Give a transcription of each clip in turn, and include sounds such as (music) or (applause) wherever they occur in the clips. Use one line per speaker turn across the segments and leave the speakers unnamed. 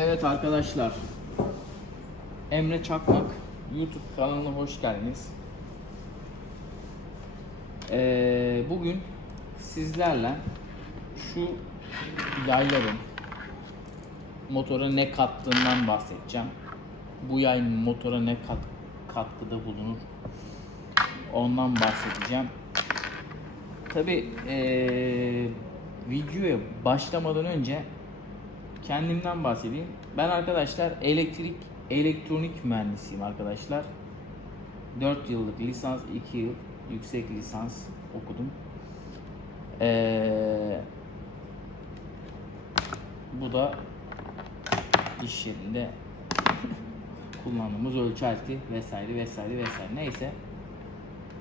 Evet arkadaşlar. Emre Çakmak YouTube kanalına hoş geldiniz. Ee, bugün sizlerle şu yayların motora ne kattığından bahsedeceğim. Bu yay motora ne kat, katkıda bulunur ondan bahsedeceğim. Tabi videoya başlamadan önce kendimden bahsedeyim. Ben arkadaşlar elektrik elektronik mühendisiyim arkadaşlar. 4 yıllık lisans, 2 yıl yüksek lisans okudum. Ee, bu da iş yerinde (laughs) kullandığımız ölçü vesaire vesaire vesaire neyse.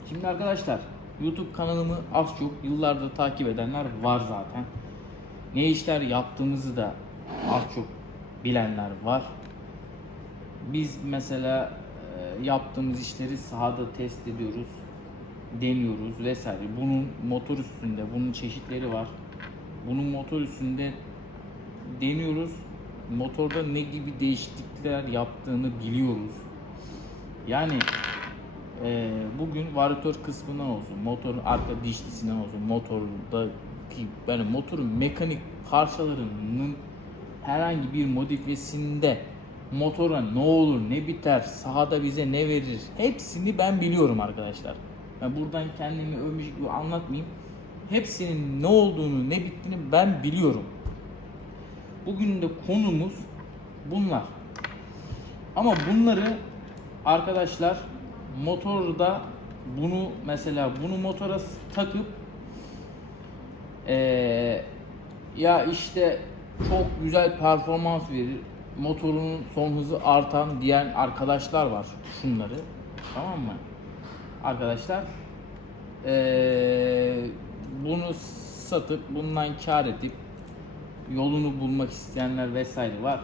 Şimdi arkadaşlar YouTube kanalımı az çok yıllardır takip edenler var zaten. Ne işler yaptığımızı da az çok bilenler var. Biz mesela e, yaptığımız işleri sahada test ediyoruz, deniyoruz vesaire. Bunun motor üstünde, bunun çeşitleri var. Bunun motor üstünde deniyoruz. Motorda ne gibi değişiklikler yaptığını biliyoruz. Yani e, bugün varatör kısmından olsun, motorun arka dişlisinden olsun, motordaki yani motorun mekanik parçalarının herhangi bir modifiyesinde motora ne olur, ne biter, sahada bize ne verir hepsini ben biliyorum arkadaşlar. Ben buradan kendimi övmüş gibi anlatmayayım. Hepsinin ne olduğunu, ne bittiğini ben biliyorum. Bugün de konumuz bunlar. Ama bunları arkadaşlar motorda bunu mesela bunu motora takıp eee, ya işte çok güzel performans verir motorunun son hızı artan diyen arkadaşlar var şunları tamam mı arkadaşlar Eee, bunu satıp bundan kar edip yolunu bulmak isteyenler vesaire var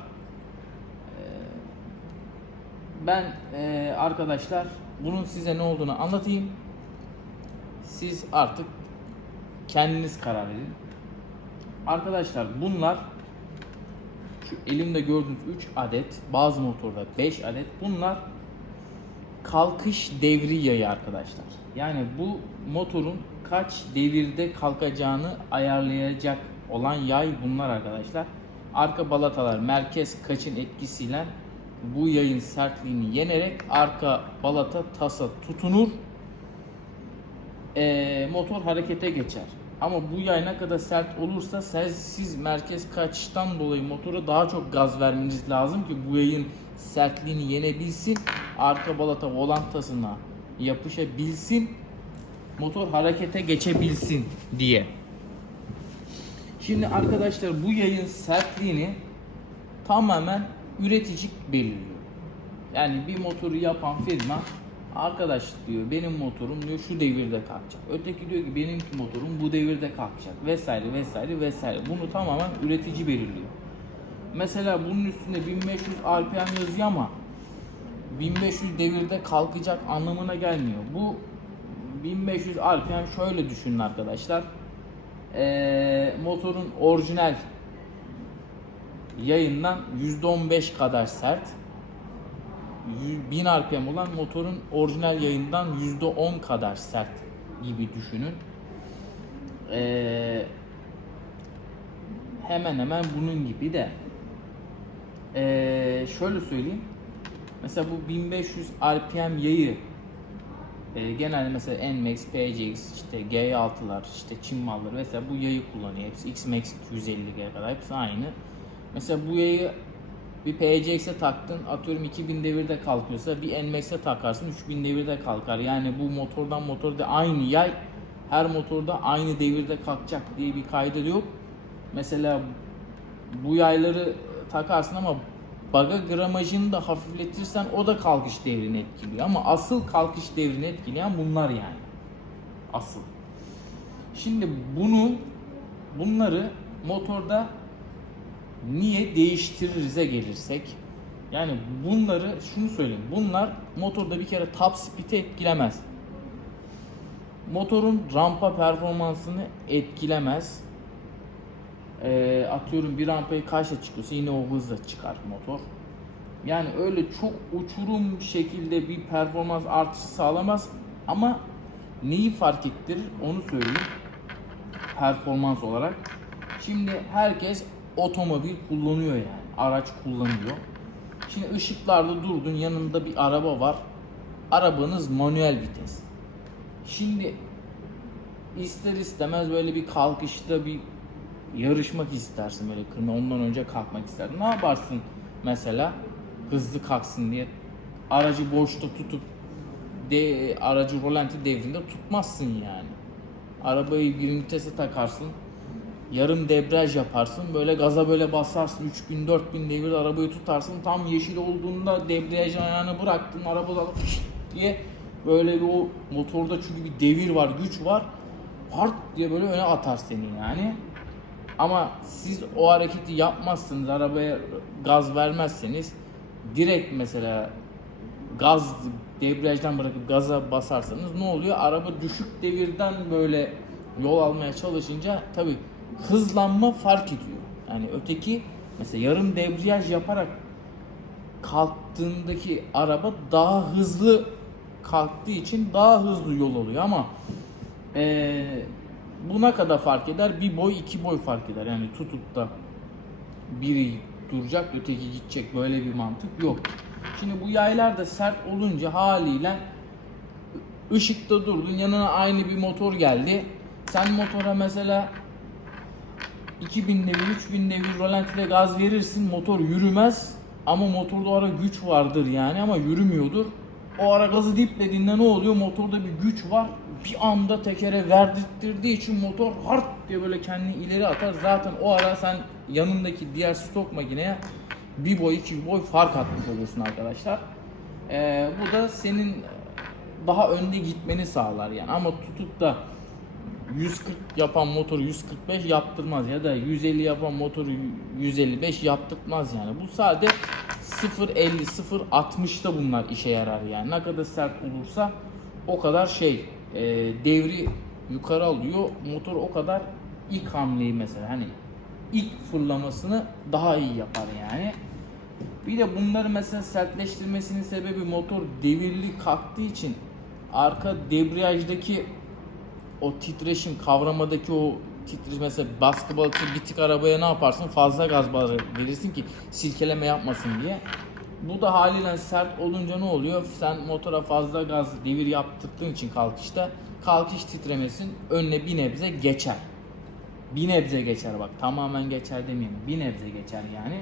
ben eee, arkadaşlar bunun size ne olduğunu anlatayım. Siz artık kendiniz karar verin. Arkadaşlar bunlar şu elimde gördüğünüz 3 adet, bazı motorda 5 adet. Bunlar kalkış devri yayı arkadaşlar. Yani bu motorun kaç devirde kalkacağını ayarlayacak olan yay bunlar arkadaşlar. Arka balatalar merkez kaçın etkisiyle bu yayın sertliğini yenerek arka balata tasa tutunur. Ee, motor harekete geçer. Ama bu yay ne kadar sert olursa siz, siz merkez kaçtan dolayı motora daha çok gaz vermeniz lazım ki bu yayın sertliğini yenebilsin. Arka balata volantasına yapışabilsin. Motor harekete geçebilsin diye. Şimdi arkadaşlar bu yayın sertliğini tamamen üretici belirliyor. Yani bir motoru yapan firma arkadaş diyor benim motorum diyor şu devirde kalkacak. Öteki diyor ki benimki motorum bu devirde kalkacak vesaire vesaire vesaire. Bunu tamamen üretici belirliyor. Mesela bunun üstünde 1500 RPM yazıyor ama 1500 devirde kalkacak anlamına gelmiyor. Bu 1500 RPM şöyle düşünün arkadaşlar. Ee, motorun orijinal yayından %15 kadar sert. 1000 RPM olan motorun orijinal yayından %10 kadar sert gibi düşünün. Ee, hemen hemen bunun gibi de ee, şöyle söyleyeyim. Mesela bu 1500 RPM yayı e, genelde mesela NMAX, PCX, işte G6'lar, işte Çin malları mesela bu yayı kullanıyor. Hepsi X-Max 250'ye kadar hepsi aynı. Mesela bu yayı bir PCX'e taktın atıyorum 2000 devirde kalkıyorsa bir NMAX'e takarsın 3000 devirde kalkar. Yani bu motordan motorda aynı yay her motorda aynı devirde kalkacak diye bir kaydı yok. Mesela bu yayları takarsın ama baga gramajını da hafifletirsen o da kalkış devrini etkiliyor. Ama asıl kalkış devrini etkileyen bunlar yani. Asıl. Şimdi bunu bunları motorda niye değiştiririze gelirsek yani bunları şunu söyleyeyim. Bunlar motorda bir kere top speed'i etkilemez. Motorun rampa performansını etkilemez. e, atıyorum bir rampayı kaçla çıkıyorsa yine o hızla çıkar motor. Yani öyle çok uçurum şekilde bir performans artışı sağlamaz ama neyi fark ettirir onu söyleyeyim performans olarak. Şimdi herkes otomobil kullanıyor yani. Araç kullanıyor. Şimdi ışıklarda durdun yanında bir araba var. Arabanız manuel vites. Şimdi ister istemez böyle bir kalkışta bir yarışmak istersin böyle kırma ondan önce kalkmak isterdin. Ne yaparsın mesela hızlı kalksın diye aracı boşta tutup de aracı rolanti devrinde tutmazsın yani. Arabayı bir vitese takarsın. Yarım debriyaj yaparsın. Böyle gaza böyle basarsın. 3000 4000 devir arabayı tutarsın. Tam yeşil olduğunda debriyaj ayağını bıraktın. Araba da diye böyle bir o motorda çünkü bir devir var, güç var. Part diye böyle öne atar seni yani. Ama siz o hareketi yapmazsınız, arabaya gaz vermezseniz direkt mesela gaz debriyajdan bırakıp gaza basarsanız ne oluyor? Araba düşük devirden böyle yol almaya çalışınca tabi hızlanma fark ediyor. Yani öteki mesela yarım debriyaj yaparak kalktığındaki araba daha hızlı kalktığı için daha hızlı yol alıyor ama eee buna kadar fark eder bir boy iki boy fark eder yani tutup da biri duracak öteki gidecek böyle bir mantık yok. Şimdi bu yaylar da sert olunca haliyle ışıkta durdun yanına aynı bir motor geldi. Sen motora mesela 2000 devir 3000 devir rolantiyle gaz verirsin motor yürümez ama motorda ara güç vardır yani ama yürümüyordur. O ara gazı diplediğinde ne oluyor? Motorda bir güç var. Bir anda tekere verdirttirdiği için motor hart diye böyle kendini ileri atar. Zaten o ara sen yanındaki diğer stok makineye bir boy iki boy fark atmış oluyorsun arkadaşlar. Ee, bu da senin daha önde gitmeni sağlar yani ama tutup da 140 yapan motoru 145 yaptırmaz ya da 150 yapan motoru 155 yaptırmaz yani. Bu sadece 0.50 0.60'da bunlar işe yarar yani. Ne kadar sert olursa o kadar şey e, devri yukarı alıyor. Motor o kadar ilk hamleyi mesela hani ilk fırlamasını daha iyi yapar yani. Bir de bunları mesela sertleştirmesinin sebebi motor devirli kalktığı için arka debriyajdaki o titreşim kavramadaki o titreşim mesela baskı balıklı bitik arabaya ne yaparsın fazla gaz verirsin ki silkeleme yapmasın diye. Bu da haliyle sert olunca ne oluyor? Sen motora fazla gaz devir yaptırdığın için kalkışta kalkış titremesin önüne bir nebze geçer. Bir nebze geçer bak tamamen geçer demeyeyim. Bir nebze geçer yani.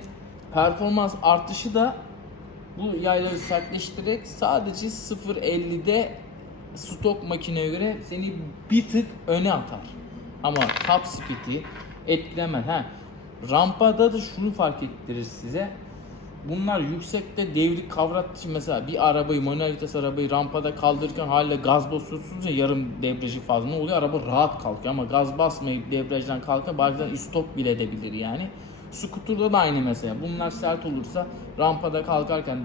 Performans artışı da bu yayları sertleştirerek sadece 0.50'de stok makineye göre seni bir tık öne atar. Ama top speed'i etkilemez. Ha, rampada da şunu fark ettirir size. Bunlar yüksekte devri kavrattığı için mesela bir arabayı manuel vites arabayı rampada kaldırırken hala gaz basıyorsunuz ya yarım debriyajı fazla ne oluyor? Araba rahat kalkıyor ama gaz basmayıp debriyajdan kalkar bazen stop bile edebilir yani. Scooter'da da aynı mesela. Bunlar sert olursa rampada kalkarken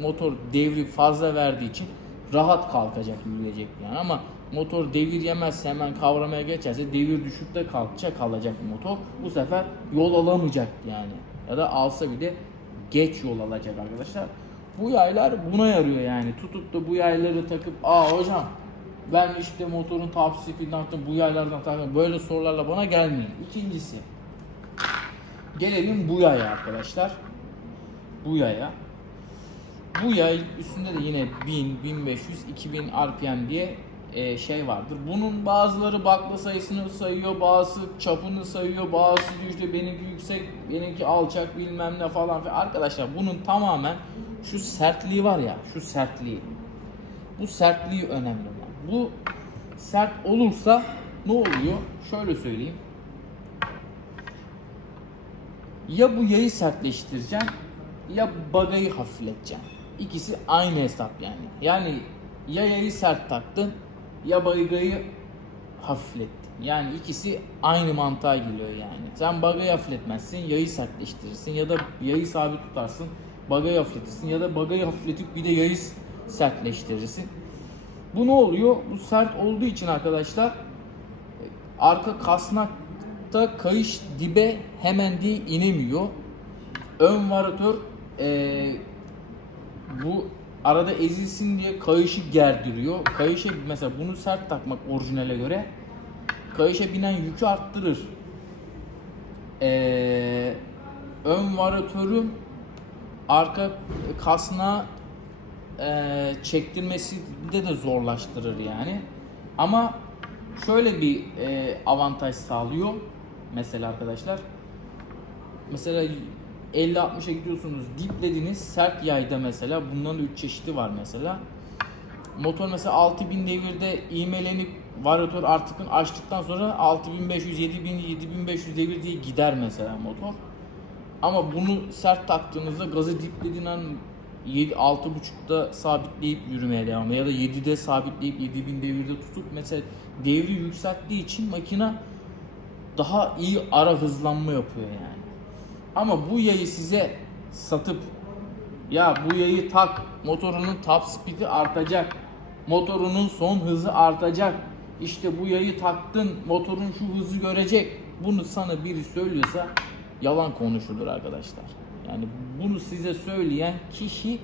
motor devri fazla verdiği için rahat kalkacak, yürüyecek yani ama motor devir yemezse hemen kavramaya geçerse devir düşükte kalkacak kalacak motor. Bu sefer yol alamayacak yani. Ya da alsa bile geç yol alacak arkadaşlar. Bu yaylar buna yarıyor yani. Tutup da bu yayları takıp aa hocam ben işte motorun top speed'ini arttım bu yaylardan takım böyle sorularla bana gelmeyin. İkincisi gelelim bu yaya arkadaşlar. Bu yaya. Bu yay üstünde de yine 1000, 1500, 2000 RPM diye e, şey vardır. Bunun bazıları bakla sayısını sayıyor, bazısı çapını sayıyor, bazısı işte benimki yüksek, benimki alçak bilmem ne falan filan. Arkadaşlar bunun tamamen şu sertliği var ya, şu sertliği. Bu sertliği önemli olan. Bu sert olursa ne oluyor? Şöyle söyleyeyim. Ya bu yayı sertleştireceksin ya bagayı hafifleteceksin. İkisi aynı hesap yani. Yani ya yayı sert taktın ya bagayı hafiflettin. Yani ikisi aynı mantığa geliyor yani. Sen bagayı hafifletmezsin, yayı sertleştirirsin ya da yayı sabit tutarsın, bagayı hafifletirsin ya da bagayı hafifletip bir de yayı sertleştirirsin. Bu ne oluyor? Bu sert olduğu için arkadaşlar arka kasnak da kayış dibe hemen diye inemiyor. Ön varatör eee, bu arada ezilsin diye kayışı gerdiriyor. Kayışa mesela bunu sert takmak orijinale göre kayışa binen yükü arttırır. Eee, ön varatörü arka kasna eee çektirmesi de zorlaştırır yani. Ama şöyle bir eee, avantaj sağlıyor mesela arkadaşlar. Mesela 50-60'a gidiyorsunuz diplediniz sert yayda mesela bunların 3 çeşidi var mesela. Motor mesela 6000 devirde ivmelenip varyatör artıkın açtıktan sonra 6500, 7000, 7500 devir diye gider mesela motor. Ama bunu sert taktığınızda gazı diplediğin an 7 6.5'da sabitleyip yürümeye devam ya da 7'de sabitleyip 7000 devirde tutup mesela devri yükselttiği için makina daha iyi ara hızlanma yapıyor yani. Ama bu yayı size satıp ya bu yayı tak motorunun top speed'i artacak. Motorunun son hızı artacak. İşte bu yayı taktın motorun şu hızı görecek. Bunu sana biri söylüyorsa yalan konuşulur arkadaşlar. Yani bunu size söyleyen kişi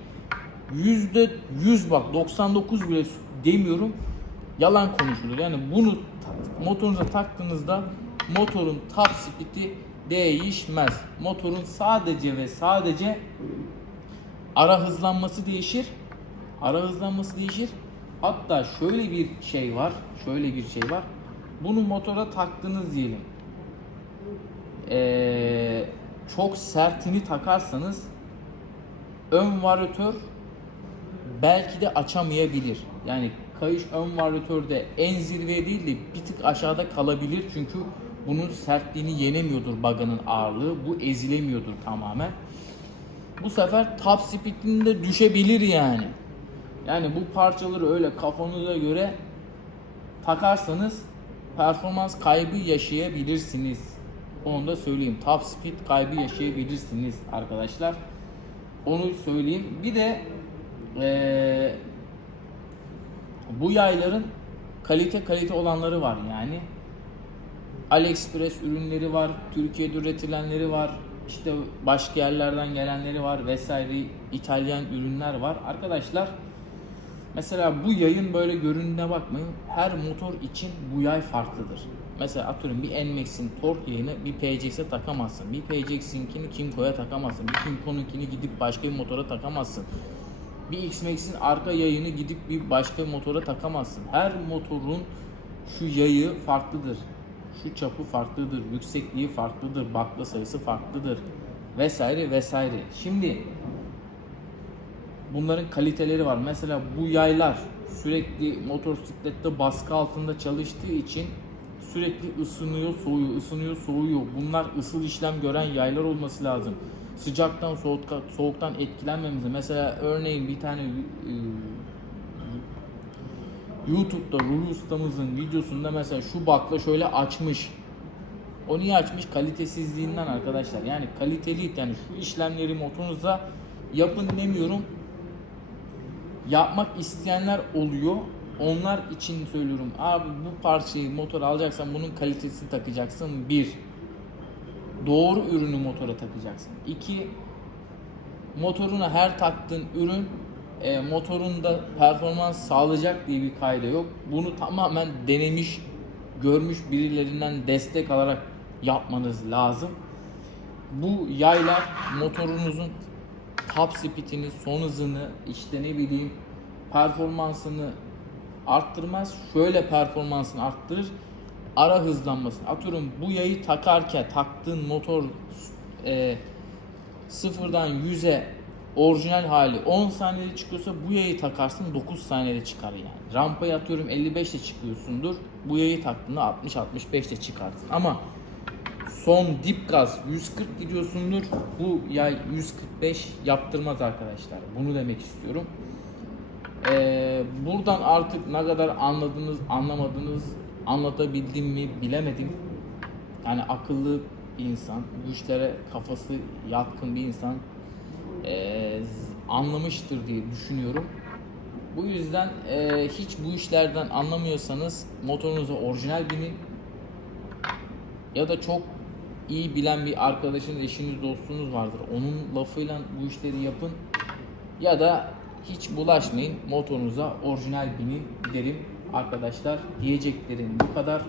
yüzde yüz bak 99 bile demiyorum yalan konuşulur. Yani bunu motorunuza taktığınızda motorun top speed'i değişmez. Motorun sadece ve sadece ara hızlanması değişir. Ara hızlanması değişir. Hatta şöyle bir şey var. Şöyle bir şey var. Bunu motora taktınız diyelim. Ee, çok sertini takarsanız ön varyatör belki de açamayabilir. Yani kayış ön varyatörde en zirve değil de bir tık aşağıda kalabilir. Çünkü bunun sertliğini yenemiyordur baganın ağırlığı. Bu ezilemiyordur tamamen. Bu sefer top speed'inde düşebilir yani. Yani bu parçaları öyle kafanıza göre takarsanız performans kaybı yaşayabilirsiniz. Onu da söyleyeyim. Top speed kaybı yaşayabilirsiniz arkadaşlar. Onu söyleyeyim. Bir de eee, bu yayların kalite kalite olanları var yani. AliExpress ürünleri var, Türkiye'de üretilenleri var, işte başka yerlerden gelenleri var vesaire İtalyan ürünler var. Arkadaşlar mesela bu yayın böyle görününe bakmayın. Her motor için bu yay farklıdır. Mesela atıyorum bir NMAX'in tork yayını bir PCX'e takamazsın. Bir PCX'inkini Kimco'ya takamazsın. Bir Kimco'nunkini gidip başka bir motora takamazsın. Bir X-Max'in arka yayını gidip bir başka bir motora takamazsın. Her motorun şu yayı farklıdır. Şu çapı farklıdır, yüksekliği farklıdır, bakla sayısı farklıdır vesaire vesaire. Şimdi bunların kaliteleri var. Mesela bu yaylar sürekli motosiklette baskı altında çalıştığı için sürekli ısınıyor, soğuyor, ısınıyor, soğuyor. Bunlar ısıl işlem gören yaylar olması lazım. Sıcaktan, soğuktan, etkilenmemize. Mesela örneğin bir tane e, YouTube'da Ruhi ustamızın videosunda mesela şu bakla şöyle açmış. O niye açmış? Kalitesizliğinden arkadaşlar. Yani kaliteli yani şu işlemleri motorunuzda yapın demiyorum. Yapmak isteyenler oluyor. Onlar için söylüyorum. Abi bu parçayı motor alacaksan bunun kalitesini takacaksın. Bir. Doğru ürünü motora takacaksın. İki. Motoruna her taktığın ürün e, motorunda performans sağlayacak diye bir kayda yok. Bunu tamamen denemiş, görmüş birilerinden destek alarak yapmanız lazım. Bu yaylar motorunuzun top speedini, son hızını, işte ne bileyim performansını arttırmaz. Şöyle performansını arttırır. Ara hızlanmasını. Atıyorum bu yayı takarken taktığın motor e, sıfırdan 100'e orijinal hali 10 saniyede çıkıyorsa bu yayı takarsın 9 saniyede çıkar yani. Rampaya atıyorum 55 ile çıkıyorsundur. Bu yayı taktığında 60-65 ile çıkarsın. Ama son dip gaz 140 gidiyorsundur. Bu yay 145 yaptırmaz arkadaşlar. Bunu demek istiyorum. Ee, buradan artık ne kadar anladınız, anlamadınız, anlatabildim mi bilemedim. Yani akıllı bir insan, bu işlere kafası yatkın bir insan e, anlamıştır diye düşünüyorum. Bu yüzden e, hiç bu işlerden anlamıyorsanız motorunuza orijinal binin. ya da çok iyi bilen bir arkadaşınız, eşiniz, dostunuz vardır. Onun lafıyla bu işleri yapın ya da hiç bulaşmayın. Motorunuza orijinal binin derim arkadaşlar. Diyeceklerim bu kadar.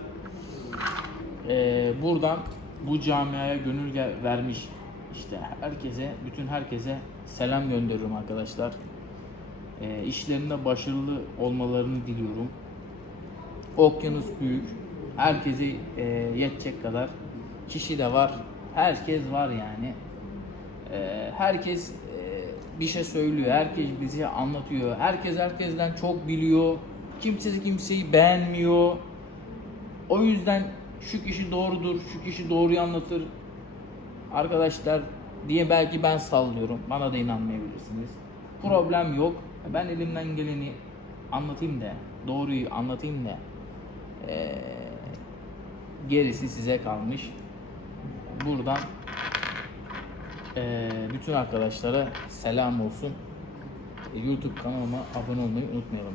Ee, buradan bu camiaya gönül vermiş işte herkese, bütün herkese selam gönderiyorum arkadaşlar. Ee, işlerinde başarılı olmalarını diliyorum. Okyanus büyük. Herkese e, yetecek kadar kişi de var. Herkes var yani. Ee, herkes e, bir şey söylüyor. Herkes bize anlatıyor. Herkes herkesten çok biliyor. Kimse kimseyi beğenmiyor. O yüzden şu kişi doğrudur, şu kişi doğruyu anlatır. Arkadaşlar diye belki ben sallıyorum. Bana da inanmayabilirsiniz. Problem yok. Ben elimden geleni anlatayım da, doğruyu anlatayım da ee, gerisi size kalmış. Buradan ee, bütün arkadaşlara selam olsun. YouTube kanalıma abone olmayı unutmayalım.